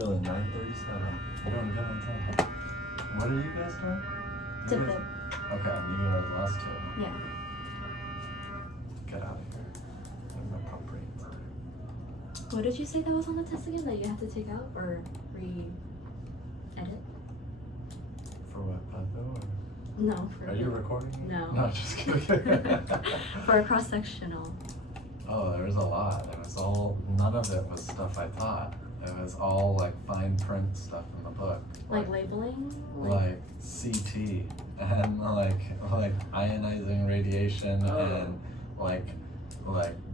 Really, 9:37. We're doing good on time. What are you guys doing? To You guys- fit. Okay, you are the last two. Yeah. Get out of here. Inappropriate. What did you say that was on the test again that you had to take out or re-edit? For what, Patho? Or? No. For Are you recording? No. No, just kidding. For a cross-sectional. Oh, there was a lot. It was all, none of it was stuff I taught. It was all like fine print stuff in the book. Like labeling? Like CT and like ionizing radiation and like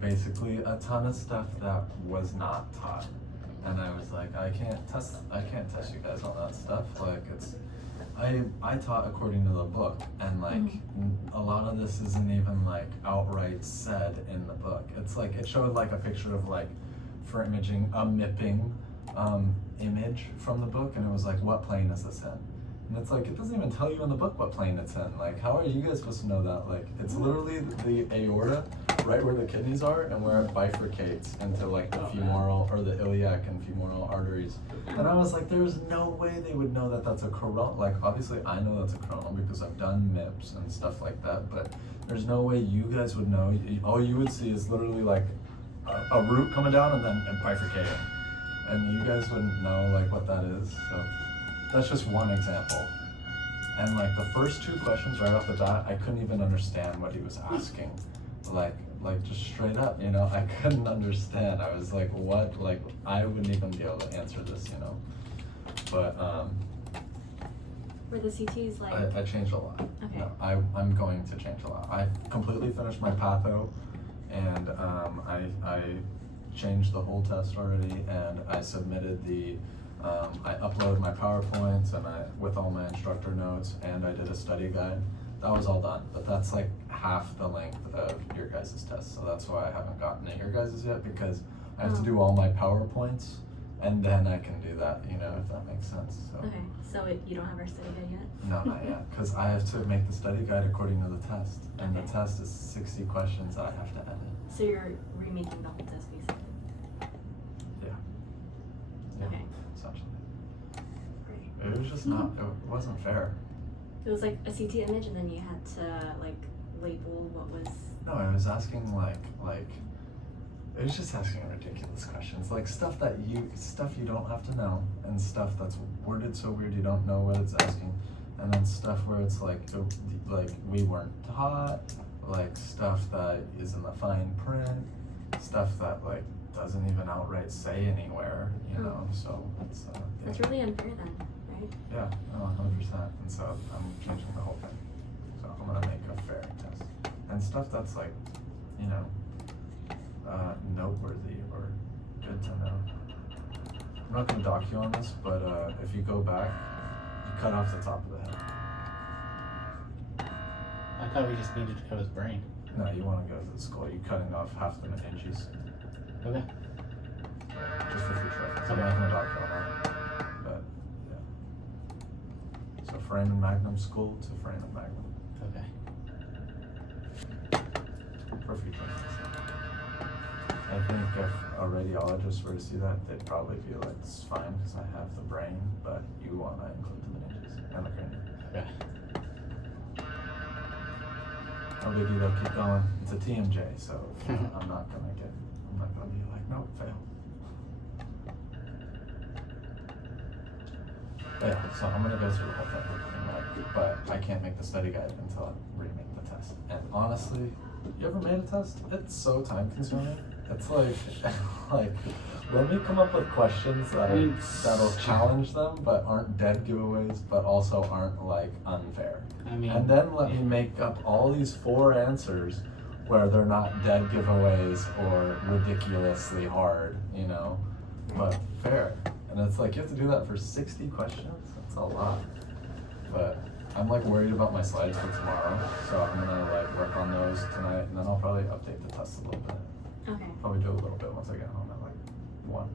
basically a ton of stuff that was not taught. And I was like, I can't test you guys on that stuff. Like I taught according to the book, and like a lot of this isn't even like outright said in the book. It's like it showed like a picture of like, for imaging, a MIPPing image from the book, and it was like, what plane is this in? And it's like, it doesn't even tell you in the book what plane it's in. Like, how are you guys supposed to know that? Like, it's literally the aorta, right where the kidneys are, and where it bifurcates into like the femoral or the iliac and femoral arteries. And I was like, there's no way they would know that that's a coronal. Like, obviously I know that's a coronal because I've done MIPS and stuff like that, but there's no way you guys would know. All you would see is literally like a root coming down and then bifurcating. And you guys wouldn't know like what that is. So that's just one example. And like the first two questions right off the bat, I couldn't even understand what he was asking. Like just straight up, you know, I couldn't understand. I was like, what? Like, I wouldn't even be able to answer this, you know. But Were the CTs like? I changed a lot. Okay. No, I'm going to change a lot. I completely finished my patho, and I changed the whole test already, and I submitted the. I uploaded my PowerPoints and with all my instructor notes, and I did a study guide. That was all done, but that's like half the length of your guys' test, so that's why I haven't gotten to your guys' yet, because I have to do all my PowerPoints, and then I can do that, you know, if that makes sense. So. Okay, so you don't have our study guide yet? No, not yet, because I have to make the study guide according to the test, and the test is 60 questions that I have to edit. So you're remaking the whole test basically? Yeah. Okay. Essentially. It was just not, it wasn't fair. It was like a CT image, and then you had to like label what was. No, I was asking like it was just asking ridiculous questions, like stuff you don't have to know, and stuff that's worded so weird you don't know what it's asking, and then stuff where it's like we weren't taught, like stuff that is in the fine print, stuff that like doesn't even outright say anywhere, you know. So it's That's really unfair then, right? Yeah, no, 100%. And so I'm changing the whole thing. So I'm gonna make a fair test. And stuff that's like, you know, noteworthy or good to know. I'm not gonna dock you on this, but if you go back, you cut off the top of the head. I thought we just needed to cut his brain. No, you wanna go to the skull. You're cutting off half the meninges. Okay. Just for future reference. I'm not gonna dock you on that. But yeah. So foramen magnum skull to foramen magnum. Okay. For future reference. I think if a radiologist were to see that, they'd probably be like, it's fine because I have the brain, but you want to include the meninges and the cranium. Okay. No biggie though, keep going. It's a TMJ, so I'm not gonna be like, nope, fail. But yeah, so I'm gonna go through the whole thing, but I can't make the study guide until I remake the test. And honestly, you ever made a test? It's so time consuming. It's like let me come up with questions that'll challenge them, but aren't dead giveaways, but also aren't like unfair. And then let me make up all these 4 answers where they're not dead giveaways or ridiculously hard, you know, but fair. And it's like you have to do that for 60 questions. That's a lot. But I'm like worried about my slides for tomorrow, so I'm gonna like work on those tonight, and then I'll probably update the test a little bit. Okay. Probably do a little bit once I get home at like 1.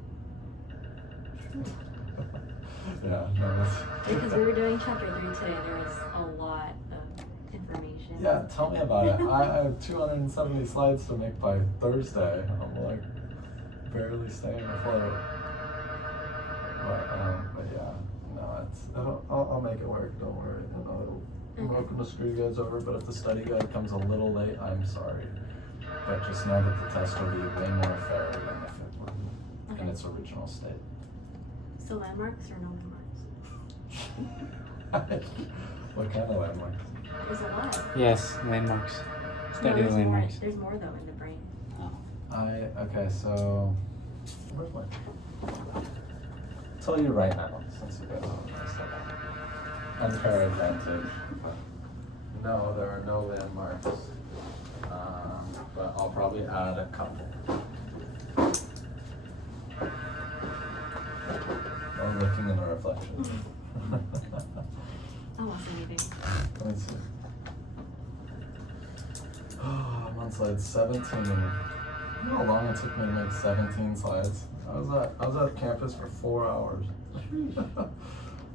Yeah, no, that's Because we were doing chapter 3 today, there was a lot of information. Yeah, tell me about it. I have 270 slides to make by Thursday. I'm like barely staying afloat. But yeah, no, I'll make it work. Don't worry. I'm welcome to screw you guys over, but if the study guide comes a little late, I'm sorry. But just know that the test will be way more fair than if it were in its original state. So landmarks or no landmarks? What kind of landmarks? There's a lot. Yes, landmarks. No, Study the there's more. landmarks. There's more though in the brain. Okay, so where's my? Tell you right now, since you guys don't understand. Unfair advantage. No, there are no landmarks. But I'll probably add a couple. I'm looking in the reflection. I won't say anything. Let me see. I'm on slide 17. You know how long it took me to make 17 slides? I was at campus for 4 hours.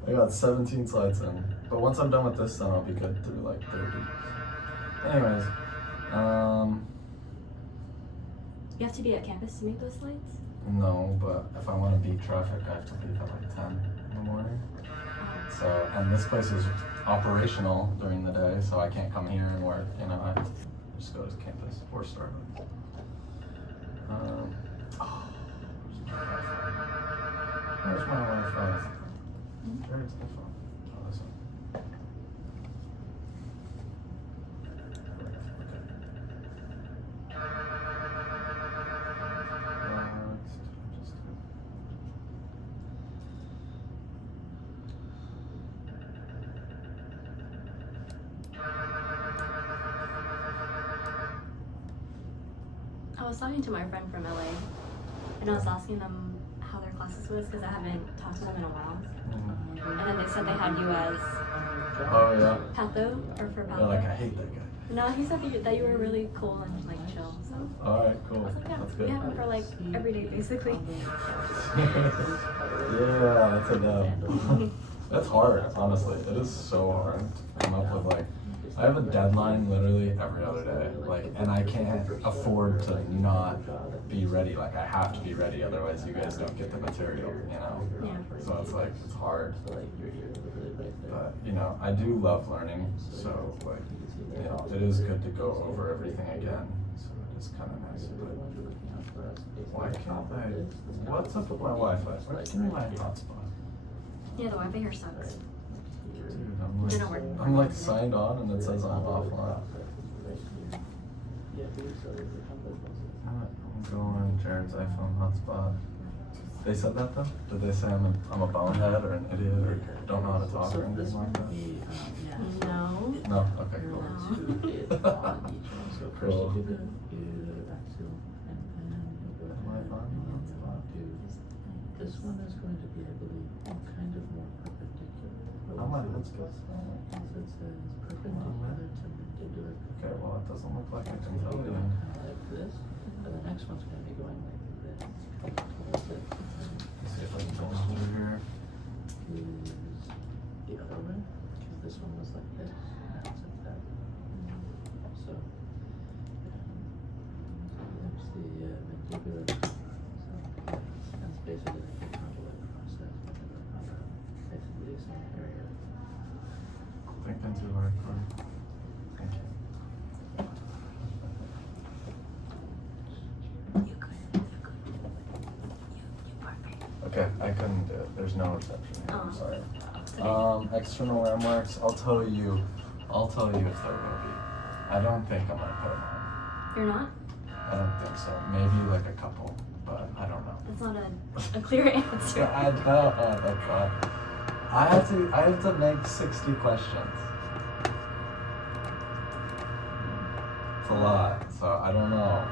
I got 17 slides in. But once I'm done with this, then I'll be good through like 30. Anyways, You have to be at campus to make those slides? no, but if I want to beat traffic, I have to leave at like 10 in the morning. So, and this place is operational during the day, so I can't come here and work, you know, I just go to campus or Starbucks. Where's my Wi-Fi? Where's the phone? Oh, this one. I was talking to my friend from LA, and I was asking them how their classes was because I haven't talked to them in a while. And then they said they had you as Oh yeah. patho or for patho. Yeah, like I hate that guy. No, he said that you were really cool and like chill. So Alright, I cool. was like, yeah, That's we good. have him for like every day basically. Yeah, that's enough. That's hard, honestly. It is so hard to come up with like, I have a deadline literally every other day, like, and I can't afford to not be ready. Like, I have to be ready, otherwise you guys don't get the material, you know? Yeah. So it's like, it's hard. But, you know, I do love learning, so like, you know, it is good to go over everything again. So it is kind of nice, but why can't I, what's up with my Wi-Fi? Give me my hotspot. Yeah, the Wi-Fi here sucks. Dude, Didn't work. I'm like signed on and it says I'm offline. I'm going Jared's iPhone hotspot. They said that though? Did they say I'm a bonehead or an idiot or don't know how to talk or anything like that? No. No? Okay, cool. Cool. Am I on the hotspot? This one is going to be, I believe, kind of more perpendicular. Oh my, that's good. As it says, perpendicular to mandibular. Okay, well, it doesn't look like I can tell you. Kind of like this, and the next one's going to be going like this. Let's see if I can go through here. Is the other way, because this one was like this, and it's like that. So, there's the mandibular. So, that's basically like the convoluted process, but basically the same area. Thinking too hard for me. Thank you. You could. You could. You perfect. Okay, I couldn't do it. There's no reception here. I'm Oh. sorry. It's okay. External landmarks. I'll tell you if they're gonna be. I don't think I'm gonna put them on. You're not? I don't think so. Maybe like a couple, but I don't know. That's not a clear answer. Yeah, I know. That's not. I have to make 60 questions. It's a lot, so I don't know.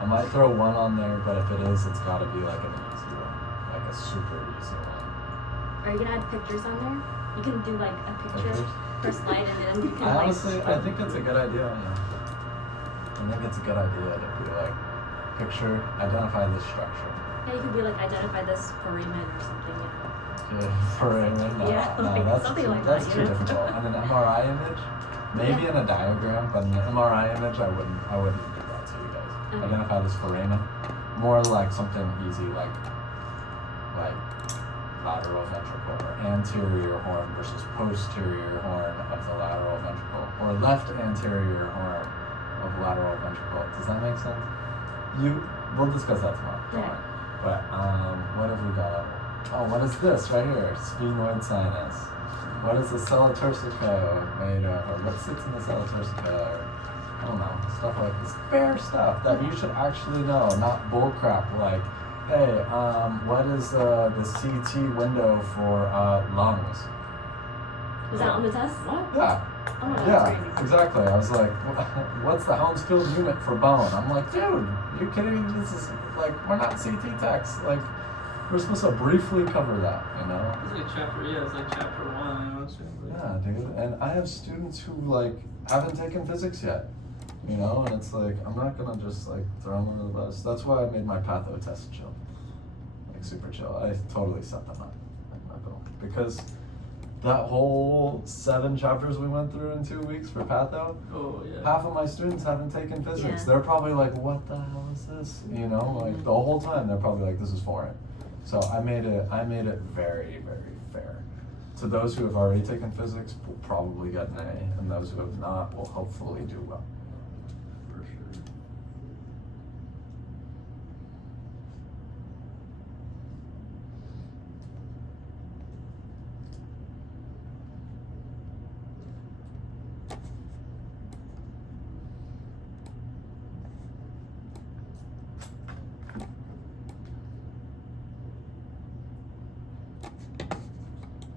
I might throw one on there, but if it is, it's gotta be like an easy one. Like a super easy one. Are you gonna add pictures on there? You can do like a picture Pictures? per slide and then you can I like. honestly, I think it's a good idea. Yeah. I think it's a good idea to be like, picture, identify this structure. Yeah, you could be like identify this foramen or something, you know. Yeah, foramen. No, Yeah, no, like that's something too, like that's that, too you know? difficult. And an MRI image, maybe Yeah. in a diagram, but in an MRI image, I wouldn't do that to you guys. Okay. Identify this foramen. More like something easy, like lateral ventricle, or anterior horn versus posterior horn of the lateral ventricle, or left anterior horn of lateral ventricle. Does that make sense? We'll discuss that tomorrow. Don't Yeah. worry. But what have we got? Oh, what is this right here? Sphenoid sinus. What is the sella turcica made of? Or what sits in the sella turcica? Or, I don't know, stuff like this. Fair stuff that you should actually know, not bullcrap like, hey, what is the CT window for lungs? Was that on the test? What? Yeah. Oh my god, Yeah, that's crazy. exactly. I was like, what's the Hounsfield unit for bone? I'm like, dude, you kidding me? This is like, we're not CT techs. Like, we're supposed to briefly cover that, you know? It's like chapter 1, you know what I'm saying? Yeah, dude. And I have students who like haven't taken physics yet, you know? And it's like, I'm not gonna just like throw them under the bus. That's why I made my patho test chill, like super chill. I totally set them up, like not gonna, because that whole 7 chapters we went through in 2 weeks for patho, Oh, yeah. half of my students haven't taken physics. Yeah. They're probably like, what the hell is this? You know, like the whole time they're probably like, this is foreign. So I made it very, very fair. To those who have already taken physics will probably get an A, and those who have not will hopefully do well. For sure.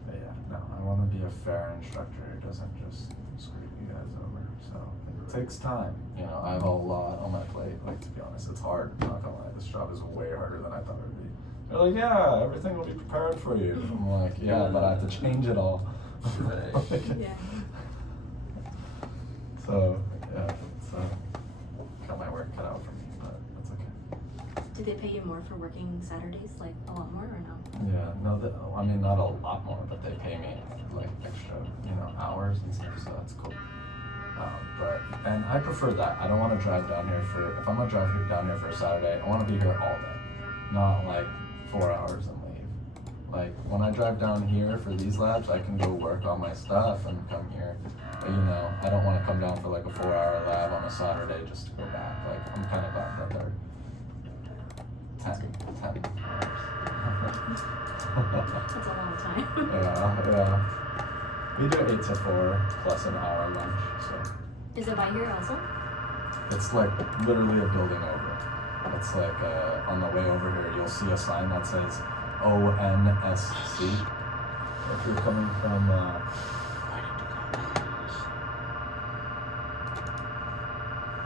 But yeah, no, I want to be a fair instructor who doesn't just screw you guys over. So it takes time. You know, I have a lot on my plate. Like, to be honest, it's hard. I'm not gonna lie, this job is way harder than I thought it would be. They're like, yeah, everything will be prepared for you. I'm like, yeah, but I have to change it all. Right. Yeah. So yeah, so got my work cut out for me, but that's okay. Did they pay you more for working Saturdays, like a lot more, or no? Yeah, no, I mean not a lot more, but they pay me like extra, hours and stuff, so that's cool. And I prefer that. I don't want to drive down here if I'm gonna drive down here for a Saturday, I want to be here all day, not like 4 hours and leave. Like when I drive down here for these labs, I can go work on my stuff and come here. But I don't want to come down for like a 4-hour lab on a Saturday just to go back. Like I'm kind of glad that they're 10 hours. That's a long time. Yeah. We do 8 to 4 plus an hour lunch, so Is it by here also? it's like literally a building over. It's like on the way over here, you'll see a sign that says ONSC. If you're coming from,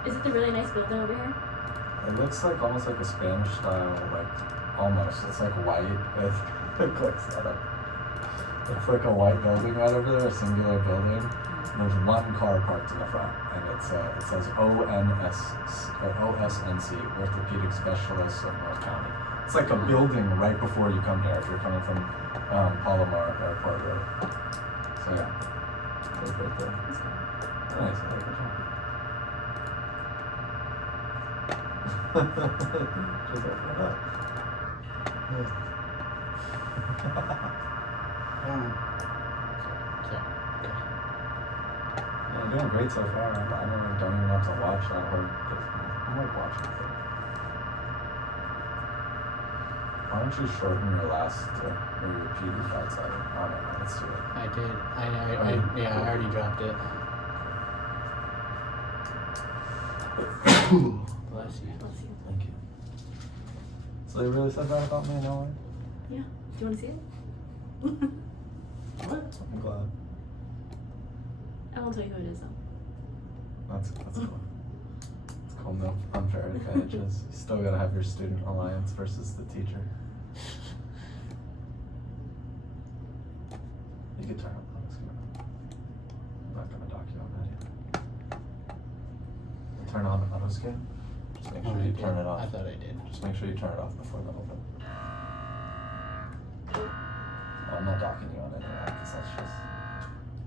Is it the really nice building over here? it looks like almost like a Spanish style, like almost. It's like white with a click setup. It's like a white building right over there, a singular building. There's one car parked in the front, and it says OSNC, Orthopedic Specialists of North County. It's like a building right before you come here if you're coming from Palomar Airport Road. So yeah, it's right there. That's cool. Nice. Yeah, good job. Just open it up. You're doing great so far. I don't even have to watch that hard because I'm like watching it. Why don't you shorten your last or your PD5 side? Oh no, let's do it. I did. I already dropped it. Bless you. Let's see. Thank you. So they really said that about me, no way? Yeah. Do you want to see it? What? I'm glad. I won't tell you who it is though. That's cool. It's cool. No unfair advantages. You still gotta have your student alliance versus the teacher. You could turn up on this camera. I'm not gonna dock you on that either. Turn on auto scan. Just make sure I you did. turn it off. I thought I did. Just make sure you turn it off before the open. I'm not docking you on any of that because that's just,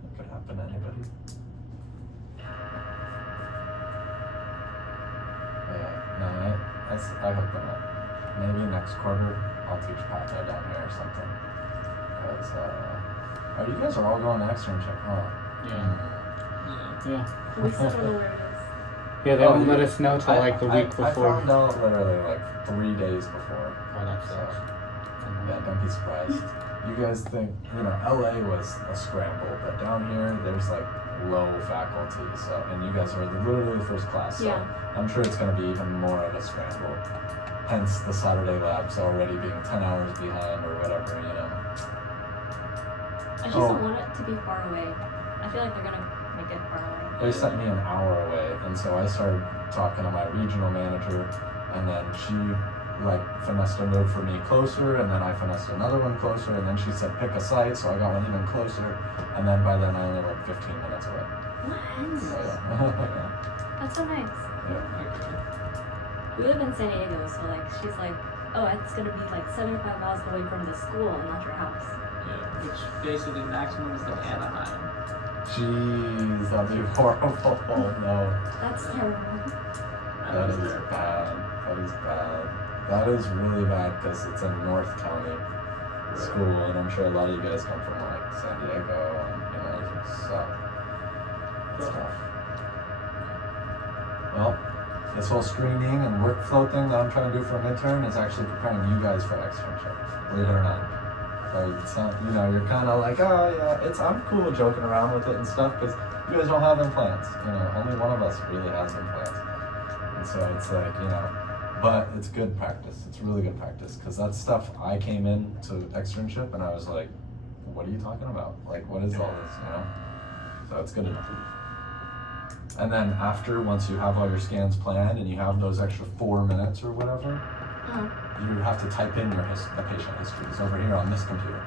it could happen to anybody. Yeah, no, I hooked them up. Maybe next quarter I'll teach Patho down here or something. because you guys are all going to externship, huh? Yeah. Yeah. Yeah. We still don't know where it is. Yeah, they Oh, won't let you- us know till like the week I before. found out literally like 3 days before. Oh, that So, sucks. yeah, don't be surprised. You guys think, LA was a scramble, but down here there's like low faculty, so, and you guys are literally the first class, so Yeah. I'm sure it's going to be even more of a scramble. Hence the Saturday labs already being 10 hours behind or whatever, I just Oh. don't want it to be far away. I feel like they're gonna make it far away. They sent me an hour away, and so I started talking to my regional manager, and then she like finessed a move for me closer, and then I finessed another one closer, and then she said pick a site, so I got one even closer, and then by then I only worked 15 minutes away. What? So yeah. That's so nice. We live in San Diego, so like she's like, oh, it's gonna be like 75 miles away from the school and not your house. Yeah. Which basically maximum is like Anaheim. Jeez, that'd be horrible. No, That's terrible. that is bad. That is bad. That is really bad because it's a North County school, and I'm sure a lot of you guys come from like San Diego, and so it's tough. Well, this whole screening and workflow thing that I'm trying to do for a midterm is actually preparing you guys for externship, believe it or not. So it's not, you're kind of like, oh yeah, I'm cool joking around with it and stuff because you guys don't have implants. Only one of us really has implants, and so it's like, but it's good practice. It's really good practice because that's stuff I came in to externship and I was like, what are you talking about? Like, what is all this? So it's good enough. And then once you have all your scans planned and you have those extra 4 minutes or whatever, you have to type in the patient histories over here on this computer.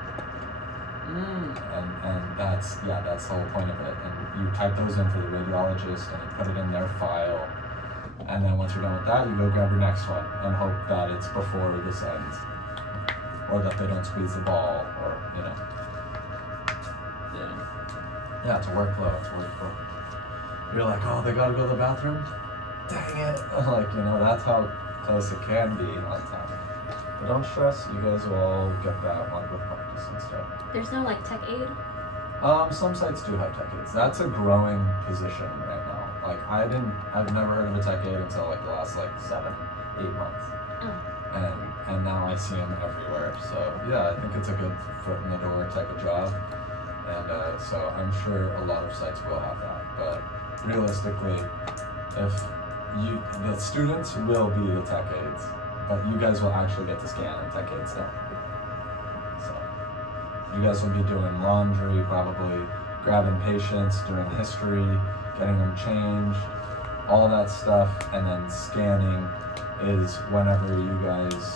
And that's the whole point of it. And you type those in for the radiologist and you put it in their file. And then once you're done with that, you go grab your next one and hope that it's before this ends. Or that they don't squeeze the ball, or, Yeah, it's a workflow, You're like, oh, they gotta go to the bathroom? Dang it. Like, that's how close it can be on time. But don't stress, you guys will all get that one with practice and stuff. There's no like tech aid. Some sites do have tech aids. That's a growing position right now. Like I've never heard of a tech aid until like the last 7-8 months. And now I see them everywhere. So yeah, I think it's a good foot in the door type of job. And so I'm sure a lot of sites will have that. But realistically, the students will be the tech aids, but you guys will actually get to scan and tech aids done. So you guys will be doing laundry, probably grabbing patients, doing history, getting them changed, all that stuff, and then scanning is whenever you guys,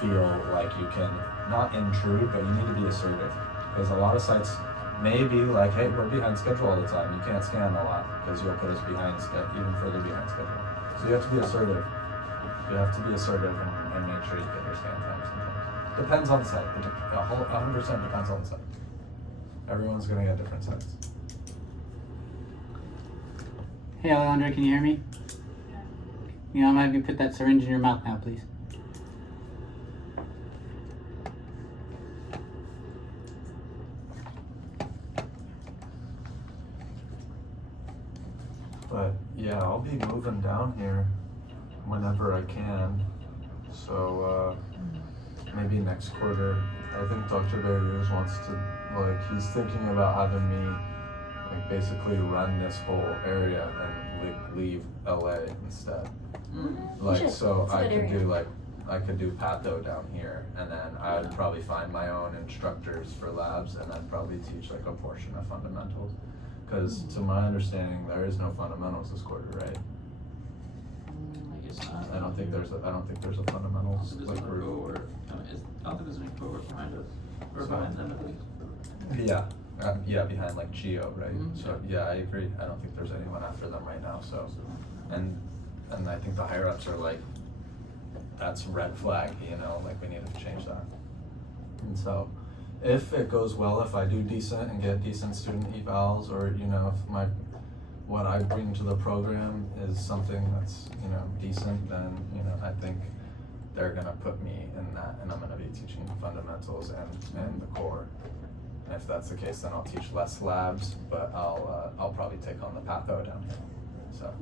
feel like you can not intrude, but you need to be assertive. Because a lot of sites may be like, hey, we're behind schedule all the time. You can't scan a lot because you'll put us behind schedule, even further behind schedule. So you have to be assertive. You have to be assertive and make sure you get your scan time sometimes. Depends on the site. 100% depends on the site. Everyone's gonna get different sites. Hey, Alejandra, can you hear me? I'm gonna have you put that syringe in your mouth now, please. But yeah, I'll be moving down here whenever I can. So maybe next quarter. I think Dr. Beiruz wants to, he's thinking about having me basically run this whole area and leave LA instead. So I could do I could do patho down here, and then I'd probably find my own instructors for labs, and then probably teach a portion of fundamentals. Because to my understanding, there is no fundamentals this quarter, right? I guess not. I don't think there's a fundamentals There's no group. cohort. I don't think there's any cohort behind us. Or behind them at least. Yeah, behind Geo, right? Mhm. So yeah, I agree. I don't think there's anyone after them right now. So, and I think the higher ups are that's red flag. We need to change that. And so, if it goes well, if I do decent and get decent student evals, or if what I bring to the program is something that's decent, then I think they're gonna put me in that, and I'm gonna be teaching fundamentals and the core. And if that's the case, then I'll teach less labs, but I'll probably take on the patho down here. So,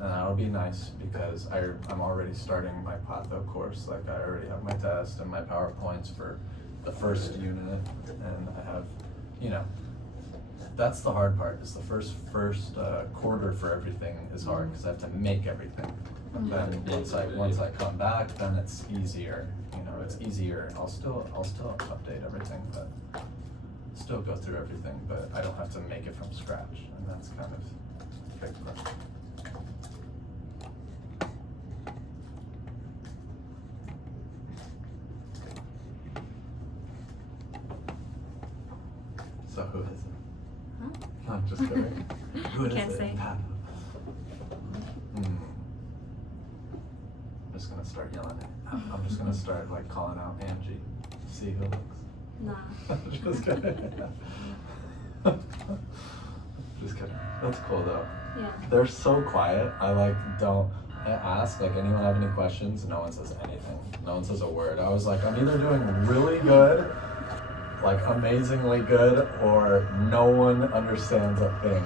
and that'll be nice because I'm already starting my patho course. Like I already have my test and my PowerPoints for the first unit, and I have, you know, that's the hard part. Is the first quarter for everything is hard because I have to make everything. But then once I come back, then it's easier. You know, it's easier. I'll still update everything, but still go through everything. But I don't have to make it from scratch, and that's kind of a big part. So who is it? Huh? I'm just kidding. Who is Can't it? say. Pat. I'm just gonna start yelling it. I'm just gonna start like calling out Angie. See who looks. Nah. Just kidding. Just kidding. That's cool though. Yeah. They're so quiet. I ask like anyone have any questions? No one says anything. No one says a word. I was like, I'm either doing really good, like amazingly good, or no one understands a thing.